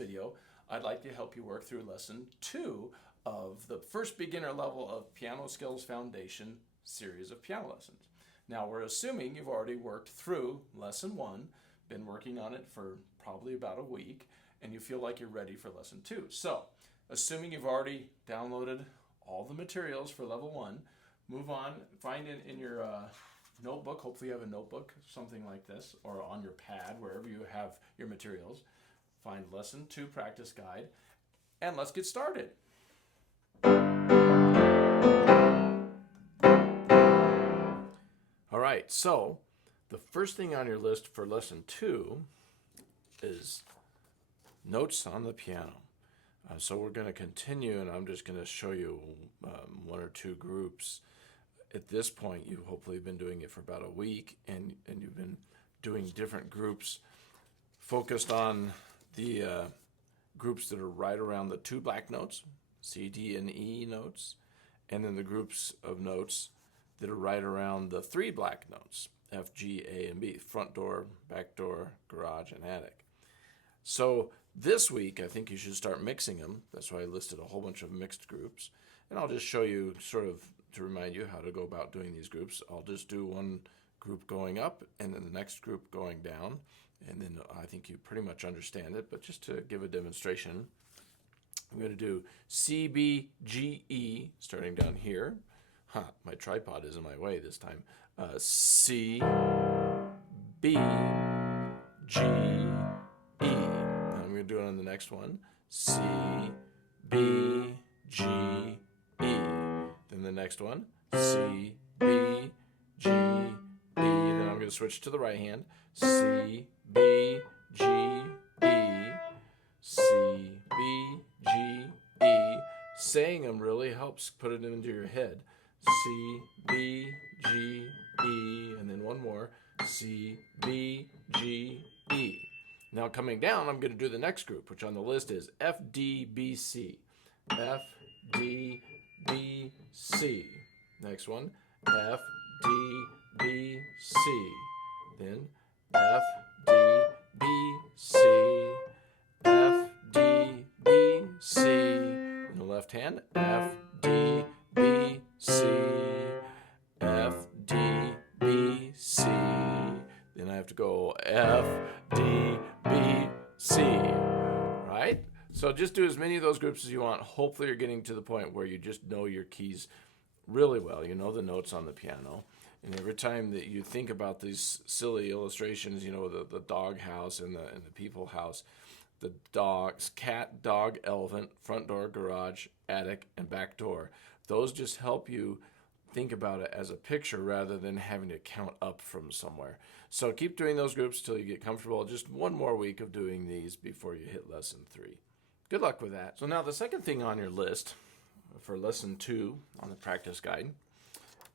video, I'd like to help you work through lesson 2 of the first beginner level of Piano Skills Foundation series of piano lessons. Now we're assuming you've already worked through lesson 1, been working on it for probably about a week, and you feel like you're ready for lesson 2. So, assuming you've already downloaded all the materials for level 1, move on, find it in your notebook. Hopefully you have a notebook, something like this, or on your pad, wherever you have your materials. Find lesson 2 practice guide, and let's get started. All right, so the first thing on your list for lesson 2 is notes on the piano. So we're going to continue, and I'm just going to show you 1 or 2 groups. At this point, you've hopefully been doing it for about a week, and you've been doing different groups focused on the groups that are right around the 2 black notes, C, D, and E notes, and then the groups of notes that are right around the 3 black notes, F, G, A, and B, front door, back door, garage, and attic. So this week, I think you should start mixing them. That's why I listed a whole bunch of mixed groups. And I'll just show you sort of to remind you how to go about doing these groups. I'll just do one group going up and then the next group going down. And then I think you pretty much understand it. But just to give a demonstration, I'm going to do C, B, G, E, starting down here. My tripod is in my way this time. C, B, G, E. And I'm going to do it on the next one. C, B, G, E. Then the next one. C, B, G, E. Then I'm going to switch to the right hand. C, B, G, E. C, B, G, E. Saying them really helps put it into your head. C, B, G, E. And then one more. C, B, G, E. Now coming down, I'm going to do the next group, which on the list is F, D, B, C. F, D, B, C. Next one, F, D, B, C. Then F, D, B, C. F, D, B, C. In the left hand, F, D, B, C. F, D, B, C. Then I have to go F, D, B, C. Right? So just do as many of those groups as you want. Hopefully you're getting to the point where you just know your keys really well. You know the notes on the piano. And every time that you think about these silly illustrations, you know, the dog house and the people house, the dogs, cat, dog, elephant, front door, garage, attic, and back door. Those just help you think about it as a picture rather than having to count up from somewhere. So keep doing those groups till you get comfortable. Just one more week of doing these before you hit lesson 3. Good luck with that. So now the second thing on your list for lesson 2 on the practice guide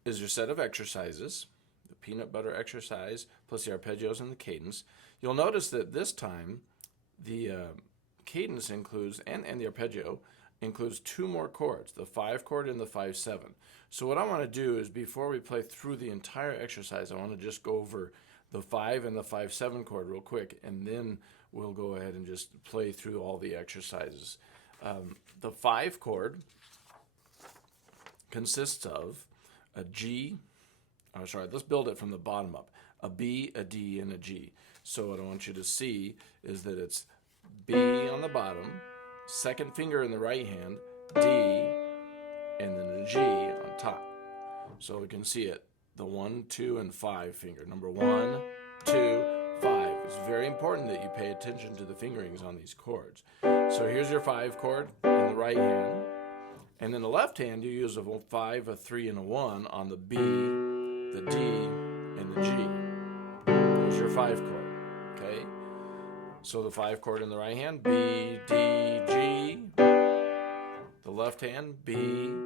is your set of exercises, the peanut butter exercise plus the arpeggios and the cadence. You'll notice that this time the cadence includes, and the arpeggio, includes 2 more chords, the 5 chord and the 5/7. So what I want to do is before we play through the entire exercise, I want to just go over the 5 and the 5/7 chord real quick, and then we'll go ahead and just play through all the exercises. The 5 chord consists of a G, let's build it from the bottom up. A B, a D, and a G. So what I want you to see is that it's B on the bottom, second finger in the right hand, D, and then a G on top. So we can see it, the 1, 2, and 5 finger. Number 1, 2, 5. It's very important that you pay attention to the fingerings on these chords. So here's your 5 chord in the right hand. And in the left hand, you use a 5, a 3, and a 1 on the B, the D, and the G. There's your 5 chord, okay? So the 5 chord in the right hand, B, D, G. The left hand, B,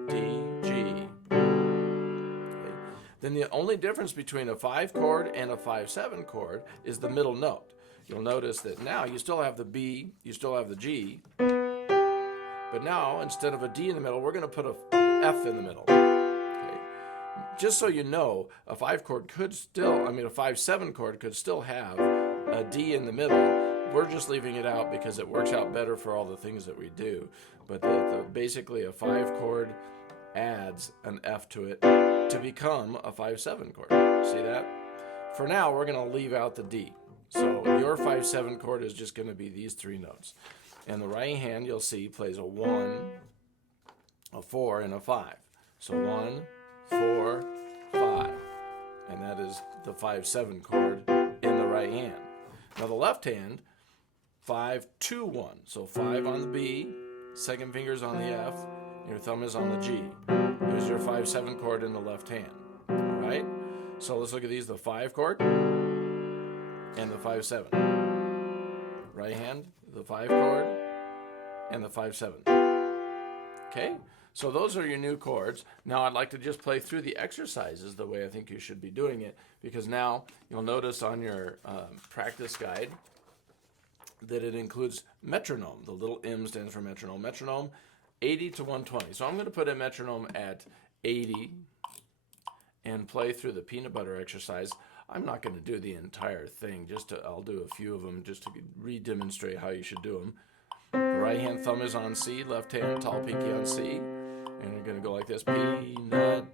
D, G. Okay. Then the only difference between a 5 chord and a 5/7 chord is the middle note. You'll notice that now you still have the B, you still have the G, but now instead of a D in the middle, we're going to put a F in the middle. Okay. Just so you know, a 5 chord could still, a 5/7 chord could still have a D in the middle, we're just leaving it out because it works out better for all the things that we do. But basically a 5 chord adds an F to it to become a 5/7 chord. See that? For now, we're going to leave out the D. So your 5/7 chord is just going to be these 3 notes. And the right hand, you'll see, plays a 1, a 4, and a 5. So 1, 4, 5. And that is the 5/7 chord in the right hand. Now the left hand, 5, 2, 1. So 5 on the B, second finger's on the F, your thumb is on the G. There's your 5/7 chord in the left hand. All right? So let's look at these, the 5 chord and the 5/7. Right hand, the 5 chord and the 5/7. Okay? So those are your new chords. Now I'd like to just play through the exercises the way I think you should be doing it, because now you'll notice on your practice guide that it includes metronome. The little M stands for metronome. Metronome, 80 to 120. So I'm going to put a metronome at 80 and play through the peanut butter exercise. I'm not going to do the entire thing. I'll do a few of them just to re-demonstrate how you should do them. The right hand thumb is on C, left hand tall pinky on C, and you're going to go like this: peanut butter,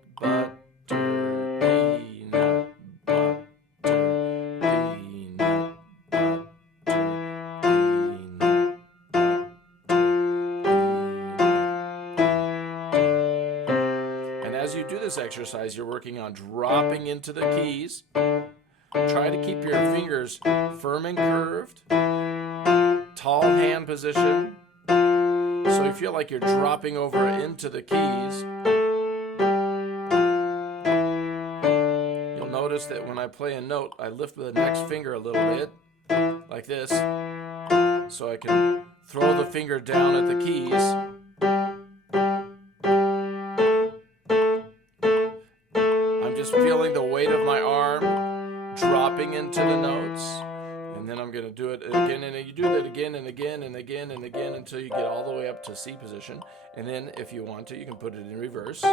peanut butter, peanut butter, peanut butter, peanut. And as you do this exercise, you're working on dropping into the keys. Try to keep your fingers firm and curved. Tall hand position, so you feel like you're dropping over into the keys. You'll notice that when I play a note, I lift the next finger a little bit, like this, so I can throw the finger down at the keys. I'm just feeling the weight of my arm dropping into the notes. And then I'm going to do it again, and you do that again and again and again and again until you get all the way up to C position. And then if you want to, you can put it in reverse.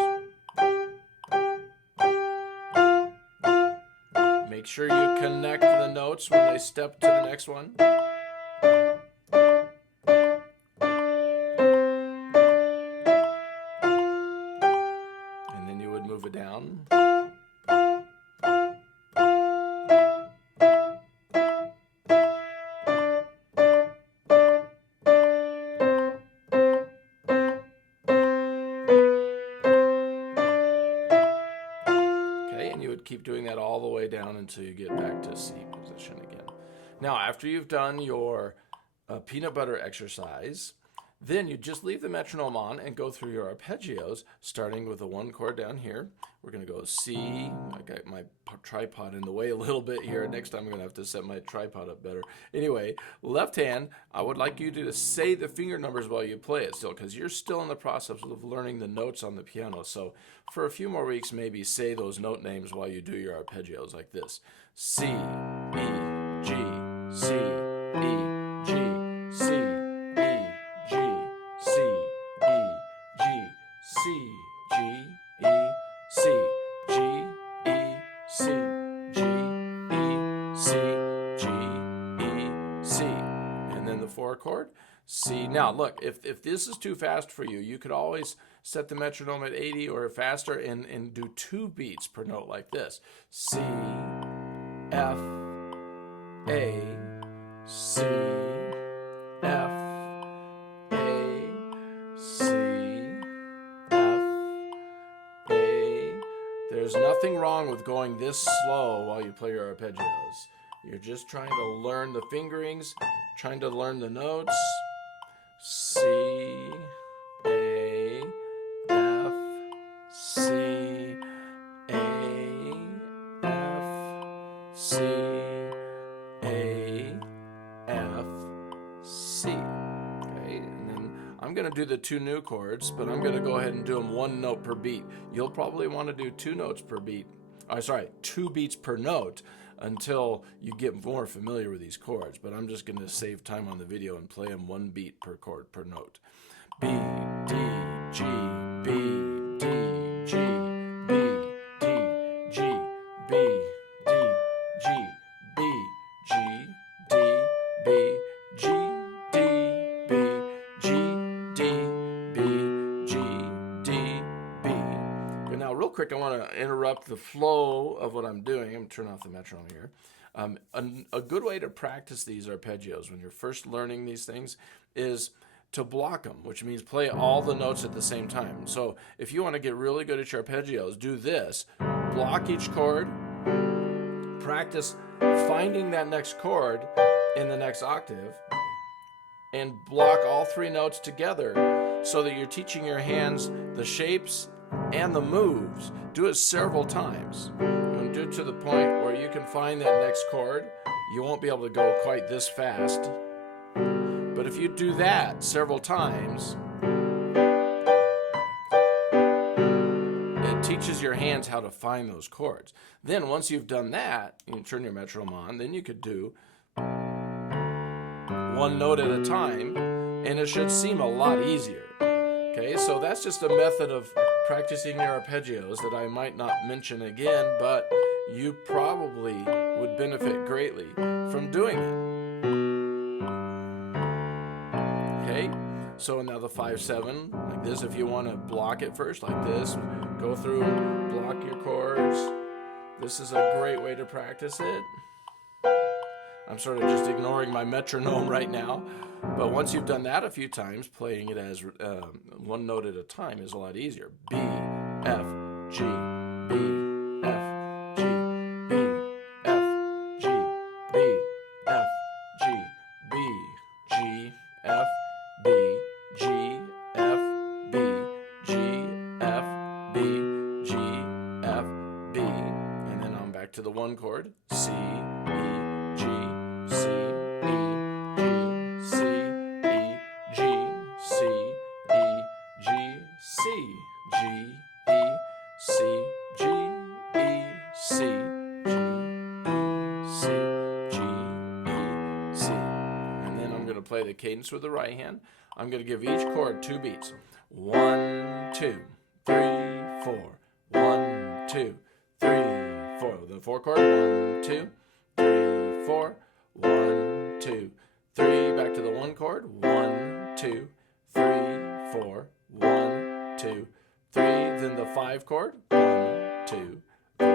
Make sure you connect the notes when they step to the next one. And then you would move it down. Keep doing that all the way down until you get back to C position again. Now, after you've done your peanut butter exercise, then you just leave the metronome on and go through your arpeggios, starting with the 1 chord down here. We're going to go C. I got my tripod in the way a little bit here. Next time I'm going to have to set my tripod up better. Anyway, left hand, I would like you to say the finger numbers while you play it still, because you're still in the process of learning the notes on the piano. So for a few more weeks, maybe say those note names while you do your arpeggios like this: C, E, G, C, E, G, C, E, G, C, E, G, C, G, E, C, G, E, C, G, E, C, G, E, C. And then the 4 chord, C. Now look, if this is too fast for you, you could always set the metronome at 80 or faster and do 2 beats per note like this: C, F, A, C, F, A, C, F, A. There's nothing wrong with going this slow while you play your arpeggios. You're just trying to learn the fingerings, trying to learn the notes. C, A, F, C, A, F, C, A, F, C. Okay, and then I'm going to do the 2 new chords, but I'm going to go ahead and do them 1 note per beat. You'll probably want to do 2 notes per beat. 2 beats per note until you get more familiar with these chords. But I'm just going to save time on the video and play them 1 beat per chord per note. B, D, G, B, D, G, B, D, G, B, D, G, B, G, D, B, quick, I want to interrupt the flow of what I'm doing. I'm going to turn off the metronome here. A good way to practice these arpeggios when you're first learning these things is to block them, which means play all the notes at the same time. So if you want to get really good at your arpeggios, do this. Block each chord, practice finding that next chord in the next octave, and block all three notes together so that you're teaching your hands the shapes and the moves. Do it several times. And do it to the point where you can find that next chord. You won't be able to go quite this fast. But if you do that several times, it teaches your hands how to find those chords. Then once you've done that, you turn your metronome on, then you could do one note at a time, and it should seem a lot easier. Okay, so that's just a method of practicing your arpeggios that I might not mention again, but you probably would benefit greatly from doing it. Okay, so now the 5/7, like this. If you want to block it first, like this, go through, block your chords. This is a great way to practice it. I'm sort of just ignoring my metronome right now. But once you've done that a few times, playing it as one note at a time is a lot easier. B, F, G, B, F, G, B, F, G, B, F, G, B, G, F, B, G, F, B, G, F, B, G, F, B. And then I'm back to the one chord. C, E, G, C, E, G, C, E, G, C, E, G, C, G, E, C, G, E, C, G, E, C, G, E, C. And then I'm going to play the cadence with the right hand. I'm going to give each chord 2 beats. 1, 2, 3, 4. 1, 2, 3, 4. The 4 chord. 1, 2, 3, 4. 1, 2, 3. Back to the 1 chord. 1, 2, 3, 4. 1, 2, 3. Then the 5 chord. 1, 2, 3,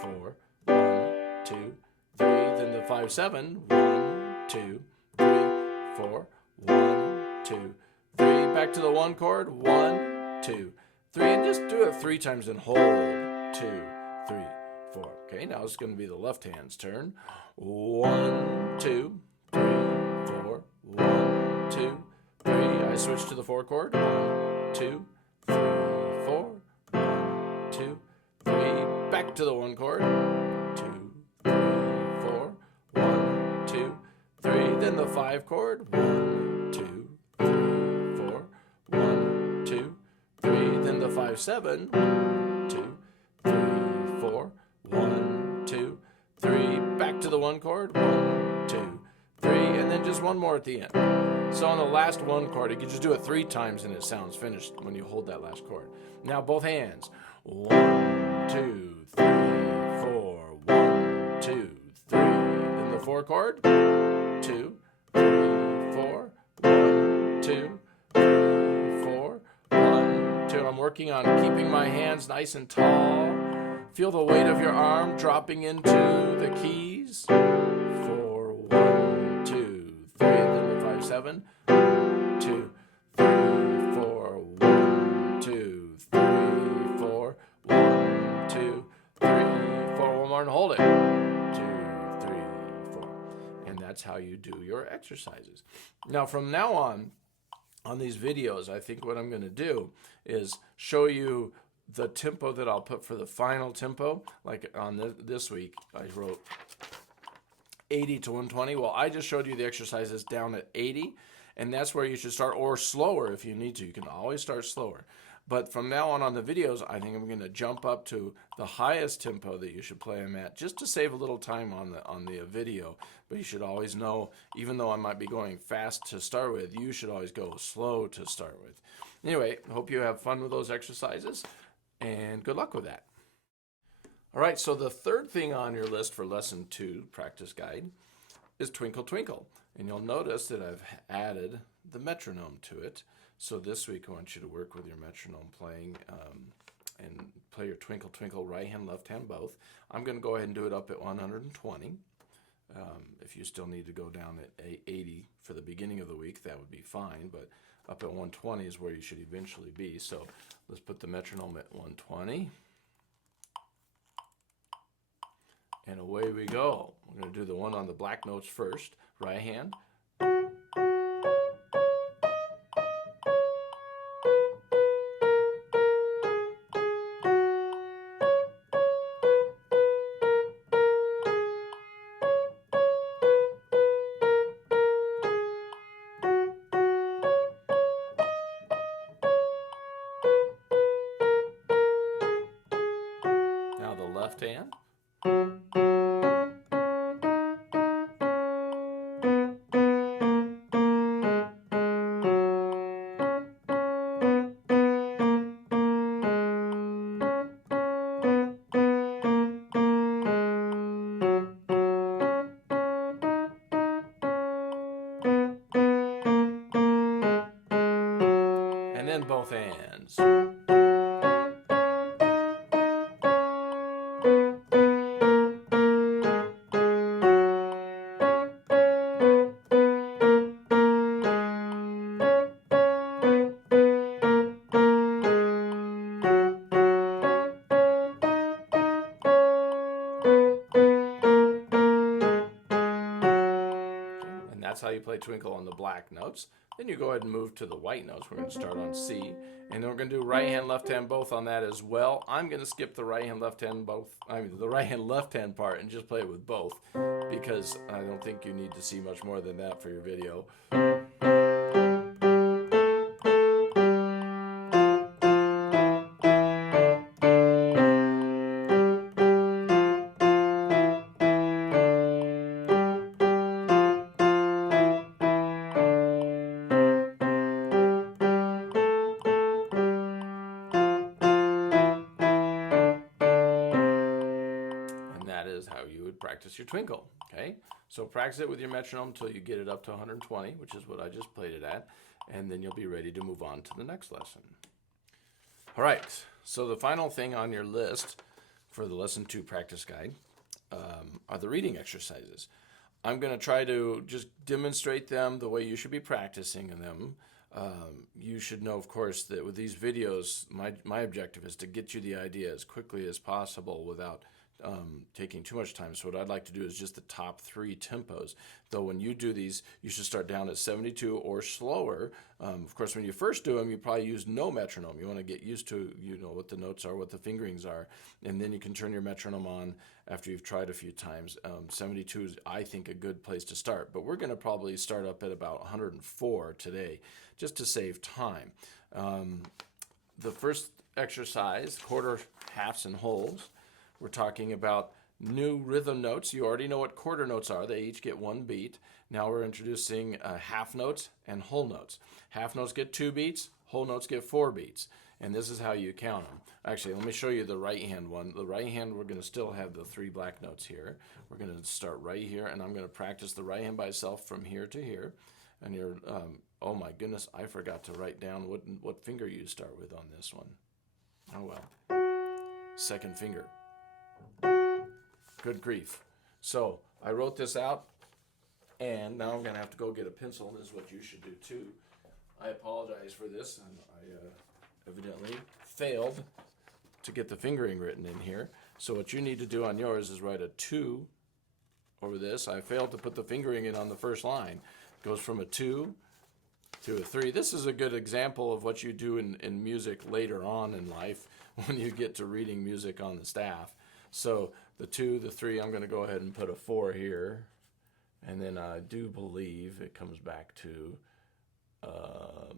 4. 1, 2, 3. Then the 5/7. 1, 2, 3, 4. 1, 2, 3. Back to the 1 chord. 1, 2, 3. And just do it 3 times and hold. 2, 3, 4. Okay, now it's going to be the left hand's turn. 1, 2, 3, 4. 1, 2, 3. I switch to the 4 chord. 1, 2, 3, 4. 1, 2, 3. Back to the 1 chord. 2, 3, 4. 1, 2, 3. Then the 5 chord. 1, 2, 3, 4. 1, 2, 3. Then the 5/7. 2, 3, 4. 1, 2, 3. Back to the 1 chord. 1, 2, 3. And then just one more at the end. So on the last 1 chord, you can just do it 3 times and it sounds finished when you hold that last chord. Now both hands. 1, 2, 3, 4. 1, 2, 3. Then the 4 chord. 2, 3, 4. 1, 2, 3, 4. 1, 2. I'm working on keeping my hands nice and tall. Feel the weight of your arm dropping into the keys. 4, 1, 2, 3. Then the 5/7. 2, 3, 4. 1, 2, 3, 4. 1, 2, 3, 4. One more and hold it. 2, 3, 4. And that's how you do your exercises. Now from now on these videos, I think what I'm going to do is show you the tempo that I'll put for the final tempo. Like on this week, I wrote 80 to 120. Well, I just showed you the exercises down at 80, and that's where you should start, or slower if you need to. You can always start slower. But from now on the videos, I think I'm going to jump up to the highest tempo that you should play them at, just to save a little time on the video. But you should always know, even though I might be going fast to start with, you should always go slow to start with. Anyway, I hope you have fun with those exercises, and good luck with that. All right, so the third thing on your list for lesson 2 practice guide is Twinkle Twinkle. And you'll notice that I've added the metronome to it. So this week I want you to work with your metronome playing and play your Twinkle Twinkle right hand, left hand both. I'm going to go ahead and do it up at 120. If you still need to go down at 80 for the beginning of the week, that would be fine, but up at 120 is where you should eventually be. So let's put the metronome at 120. And away we go. We're going to do the one on the black notes first. Right hand. Now the left hand. And then both hands. That's how you play Twinkle on the black notes. Then you go ahead and move to the white notes. We're going to start on C, and then we're going to do right hand, left hand both on that as well. I'm going to skip the right hand, left hand both. The right hand, left hand part and just play it with both, because I don't think you need to see much more than that for your video. That is how you would practice your Twinkle, okay? So practice it with your metronome until you get it up to 120, which is what I just played it at, and then you'll be ready to move on to the next lesson. All right, so the final thing on your list for the Lesson 2 practice guide are the reading exercises. I'm going to try to just demonstrate them the way you should be practicing them. You should know, of course, that with these videos, my objective is to get you the idea as quickly as possible without taking too much time. So what I'd like to do is just the top 3 tempos. Though when you do these, you should start down at 72 or slower. Of course, when you first do them, you probably use no metronome. You want to get used to, what the notes are, what the fingerings are, and then you can turn your metronome on after you've tried a few times. 72 is, I think, a good place to start. But we're going to probably start up at about 104 today, just to save time. The first exercise, quarter, halves, and wholes. We're talking about new rhythm notes. You already know what quarter notes are. They each get 1 beat. Now we're introducing half notes and whole notes. Half notes get 2 beats. Whole notes get 4 beats. And this is how you count them. Actually, let me show you the right hand one. The right hand, we're going to still have the 3 black notes here. We're going to start right here, and I'm going to practice the right hand by itself from here to here. And you're, oh my goodness, I forgot to write down what finger you start with on this one. Oh well. Second finger. Good grief. So I wrote this out, and now I'm going to have to go get a pencil, and this is what you should do too. I apologize for this, and I evidently failed to get the fingering written in here. So what you need to do on yours is write a 2 over this. I failed to put the fingering in on the first line. It goes from a 2 to a 3. This is a good example of what you do in music later on in life when you get to reading music on the staff. So the 2, the 3, I'm going to go ahead and put a 4 here. And then I do believe it comes back to a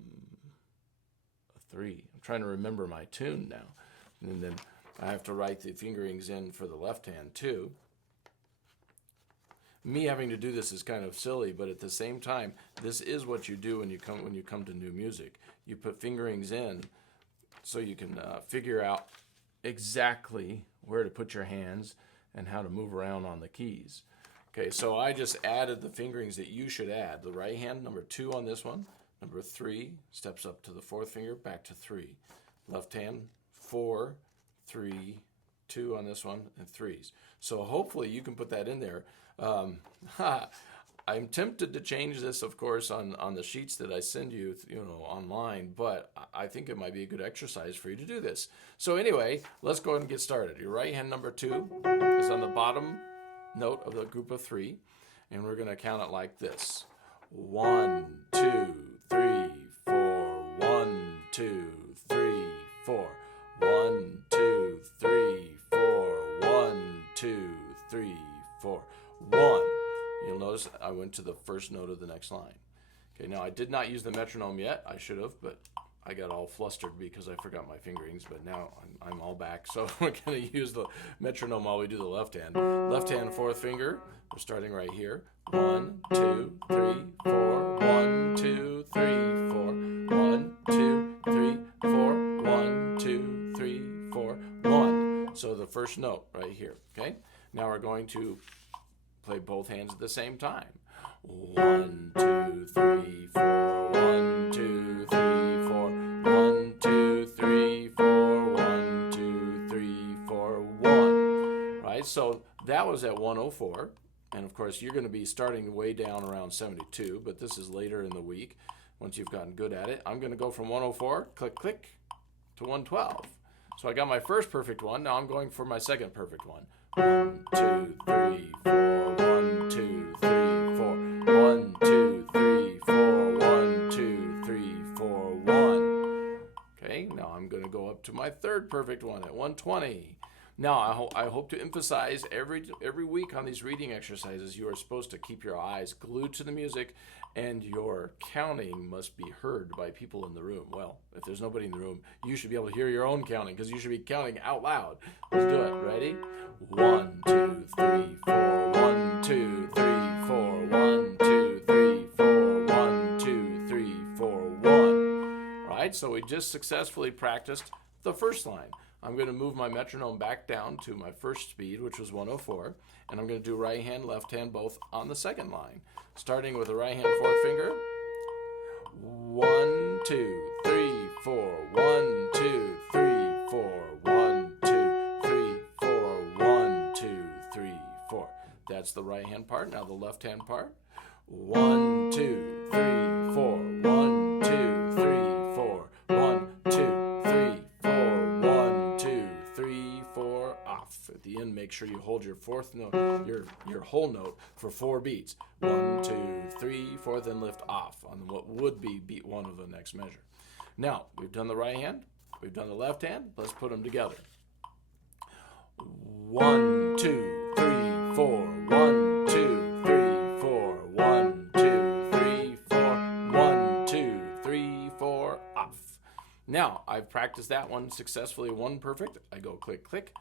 3. I'm trying to remember my tune now. And then I have to write the fingerings in for the left hand too. Me having to do this is kind of silly, but at the same time, this is what you do when you come to new music. You put fingerings in so you can figure out exactly where to put your hands and how to move around on the keys. Okay, so I just added the fingerings that you should add. The right hand, number 2 on this one. Number 3 steps up to the 4th finger, back to 3. Left hand, 4, 3, 2 on this one, and 3s. So hopefully you can put that in there. I'm tempted to change this, of course, on the sheets that I send you, online, but I think it might be a good exercise for you to do this. So anyway, let's go ahead and get started. Your right hand number 2 is on the bottom note of the group of 3, and we're going to count it like this. 1, 2, 3, 4. 1, 2, 3, 4. 1, 2, 3, 4. 1, 2, 3, 4. 1. You'll notice I went to the first note of the next line. Okay, now I did not use the metronome yet. I should have, but I got all flustered because I forgot my fingerings, but now I'm all back. So we're going to use the metronome while we do the left hand. Left hand, fourth finger. We're starting right here. 1, 2, 3, 4. 1, 2, 3, 4. 1, 2, 3, 4. 1, 2, 3, 4. 1. So the first note right here, okay? Now we're going to play both hands at the same time. 1, 2, 3, 4. 1, 2, 3, 4. 1, 2, 3, 4. 1, 2, 3, 4. 1. Right? So that was at 104. And of course, you're going to be starting way down around 72, but this is later in the week once you've gotten good at it. I'm going to go from 104, click, click, to 112. So I got my first perfect one. Now I'm going for my second perfect one. 1, 2, 3, 4. 1, 2, 3, 4. 1, 2, 3, 4. 1, 2, 3, 4. 1. Okay, now I'm going to go up to my third perfect one at 120. Now, I hope to emphasize every week on these reading exercises, you are supposed to keep your eyes glued to the music, and your counting must be heard by people in the room. Well, if there's nobody in the room, you should be able to hear your own counting, because you should be counting out loud. Let's do it. Ready? 1, 2, 3, 4. 1, 2, 3, 4. 1, 2, 3, 4. 1, 2, 3, 4. 1. Right? So we just successfully practiced the first line. I'm going to move my metronome back down to my first speed, which was 104, and I'm going to do right hand, left hand both on the second line. Starting with the right hand fourth finger. 1, 2, 3, 4. 1, 2, 3, 4. 1, 2, 3, 4. 1, 2, 3, 4. That's the right hand part. Now the left hand part. 1, 2, 3, 4. 1, 2, 3, 4. 1, 2, 3, 4. 1, 2, 3, 4. Off. At the end, make sure you hold your fourth note, your whole note for 4 beats. 1, 2, 3, 4, then lift off on what would be beat 1 of the next measure. Now, we've done the right hand, we've done the left hand. Let's put them together. 1, 2, 3, 4. 1, 2, 3, 4. 1, 2, 3, 4. 1, 2, 3, 4. Off. Now, I've practiced that one successfully. 1 perfect. I go click, click,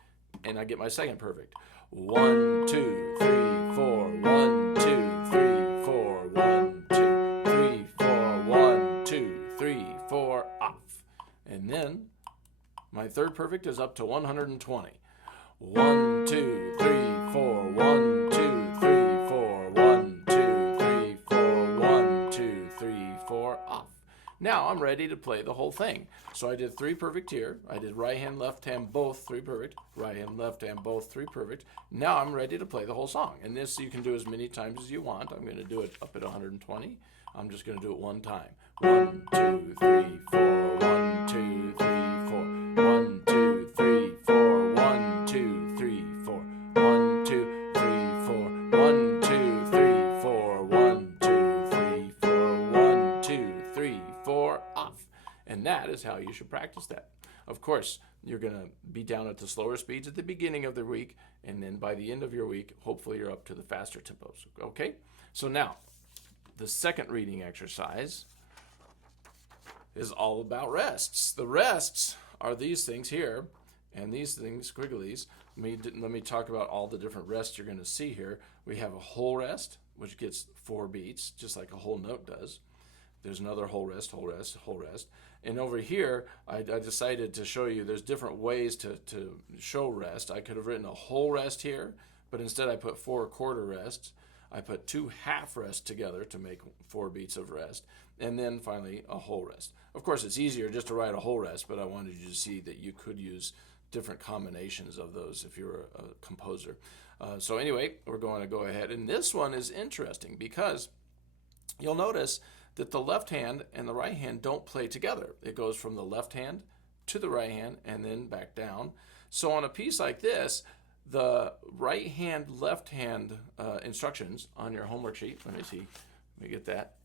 and I get my second perfect. 1, 2, 3, 4. 1, 2, 3, 4. 1, 2, 3, 4. 1, 2, 3, 4. Off. And then my third perfect is up to 120. 1, 2, 3, 4. 1, 2, 3, 4. 1, 2, 3, 4. 1, 2, 3, 4. Off. Now I'm ready to play the whole thing. So I did 3 perfect here. I did right hand, left hand, both 3 perfect. Right hand, left hand, both 3 perfect. Now I'm ready to play the whole song. And this you can do as many times as you want. I'm going to do it up at 120. I'm just going to do it one time. 1, 2, 3, 4. 1, 2, 3, 4. 1, 2, 3, 4. 1, 2, 3, 4. 1, 2, 3, 4. 1, 2, 3, 4. 1, 2, 3, 4. 1, 2, 3, 4. Off. And that is how you should practice that. Of course, you're going to be down at the slower speeds at the beginning of the week, and then by the end of your week, hopefully you're up to the faster tempos. Okay? So now, the second reading exercise is all about rests. The rests are these things here, and these things, squigglies. Let me talk about all the different rests you're going to see here. We have a whole rest, which gets 4 beats, just like a whole note does. There's another whole rest, whole rest, whole rest. And over here, I decided to show you there's different ways to show rest. I could have written a whole rest here, but instead I put 4 quarter rests. I put 2 half rests together to make 4 beats of rest. And then finally, a whole rest. Of course, it's easier just to write a whole rest, but I wanted you to see that you could use different combinations of those if you're a composer. So anyway, we're going to go ahead, and this one is interesting because you'll notice that the left hand and the right hand don't play together. It goes from the left hand to the right hand and then back down. So on a piece like this, the right hand, left hand instructions on your homework sheet, let me get that.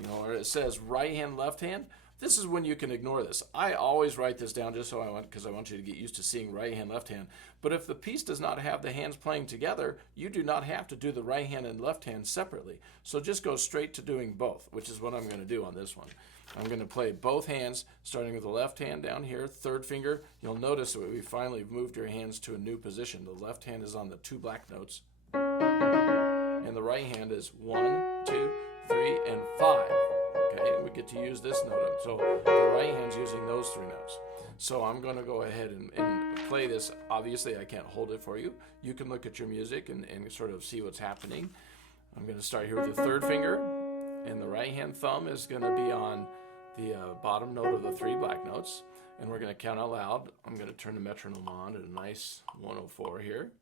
You know, where it says right hand, left hand, this is when you can ignore this. I always write this down just because I want you to get used to seeing right hand, left hand. But if the piece does not have the hands playing together, you do not have to do the right hand and left hand separately. So just go straight to doing both, which is what I'm going to do on this one. I'm going to play both hands, starting with the left hand down here, third finger. You'll notice that we finally moved your hands to a new position. The left hand is on the 2 black notes, and the right hand is 1, 2, 3, and 5. Okay, and we get to use this note. So the right hand's using those 3 notes. So I'm going to go ahead and play this. Obviously, I can't hold it for you. You can look at your music and sort of see what's happening. I'm going to start here with the third finger, and the right hand thumb is going to be on the bottom note of the 3 black notes, and we're going to count out loud. I'm going to turn the metronome on at a nice 104 here.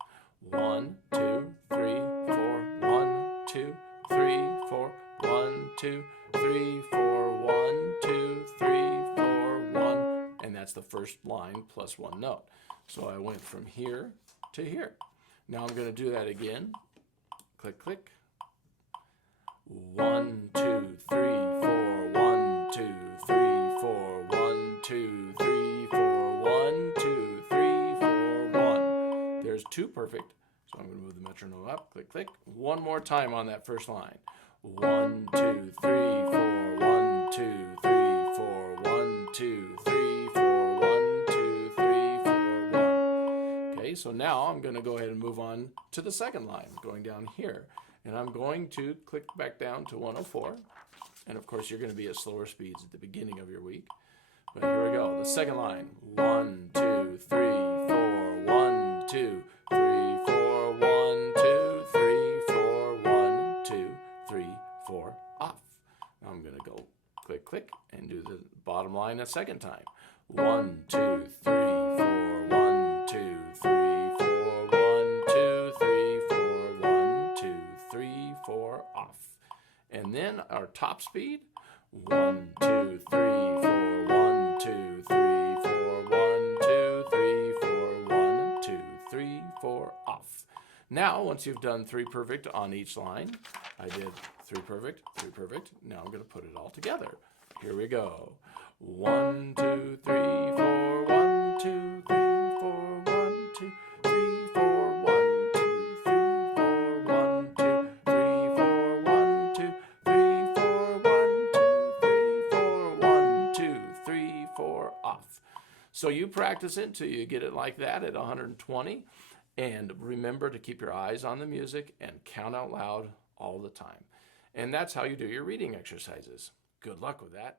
1, 2, 3, 4. 1, 2, 3, 4. 1, 2, 3, 4. 1, 2, 3, 4. 1, and that's the first line plus 1 note. So I went from here to here. Now I'm going to do that again. Click, click. 1, 2, 3, 4. 1, 2, 3, 4. 1, 2, 3, 4. 1, 2, 3, 4. 1. There's 2 perfect. So I'm going to move the metronome up. Click, click. One more time on that first line. 1, 2, 3, 4. 1, 2, 3, 4. 1, 2, 3, 4. 1, 2, 3, 4. 1. Okay, so now I'm going to go ahead and move on to the second line, going down here. And I'm going to click back down to 104. And of course, you're going to be at slower speeds at the beginning of your week. But here we go. The second line. 1, 2, 3, 4. 1, 2, 3, 4. 1, 2, 3, 4. 1, 2, 3, 4. Off. Now I'm going to go click, click, and do the bottom line a second time. 1, 2, 3, 4. 1, 2, 3, 4. 1, 2, 3, 4. 1, 2, 3, 4. Off. And then our top speed. 1, 2, 3, 4. 1, 2, 3, 4. 1, 2, 3, 4. 1, 2, 3, 4. Off. Now, once you've done 3 perfect on each line, I did 3 perfect, 3 perfect. Now I'm going to put it all together. Here we go. 1, 2, 3, 4. 1, 2, 3, 4. 1, 2, 3, 4. 1, 2, 3, 4. 1, 2, 3, 4. 1, 2, 3, 4. 1, 2, 3, 4. 1, 2, 3, 4. Off. So you practice it until you get it like that at 120. And remember to keep your eyes on the music and count out loud all the time. And that's how you do your reading exercises. Good luck with that.